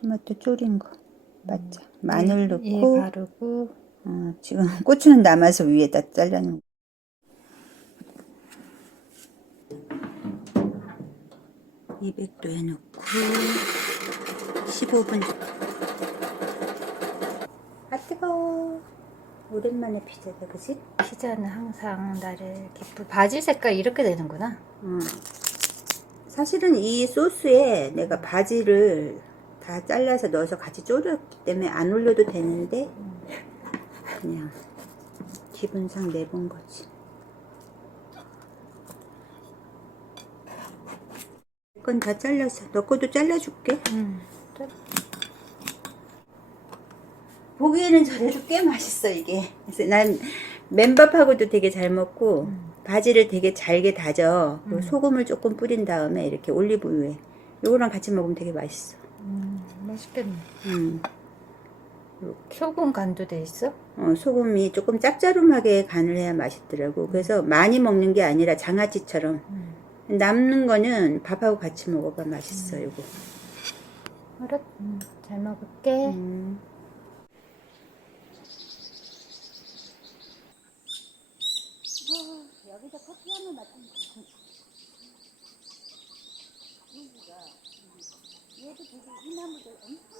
토마토 졸인 거 맞죠? 마늘 넣고 예, 바르고 어, 지금 고추는 남아서 위에다 잘라놓은 200도에 넣고 15분 아 뜨거워 오랜만에 피자다 그지? 피자는 항상 나를 기쁘 바질 색깔 이렇게 되는구나 어. 사실은 이 소스에 내가 바지를 다 잘라서 넣어서 같이 졸였기 때문에 안 올려도 되는데 그냥 기분상 내본 거지. 건 다 잘랐어. 너 것도 잘라줄게. 음. 보기에는 저래도 꽤 맛있어 이게. 그래서 난 맨밥하고도 되게 잘 먹고 음. 바지를 되게 잘게 다져. 음. 소금을 조금 뿌린 다음에 이렇게 올리브유에 요거랑 같이 먹으면 되게 맛있어. 음, 맛있겠네 음. 소금 간도 돼 있어? 어, 소금이 조금 짭짤하게 간을 해야 맛있더라고. 그래서 많이 먹는 게 아니라 장아찌처럼 음. 남는 거는 밥하고 같이 먹어봐 맛있어 음. 이거. 알았 음, 잘 먹을게 음. 여기서 커피 한번 마시면 doon.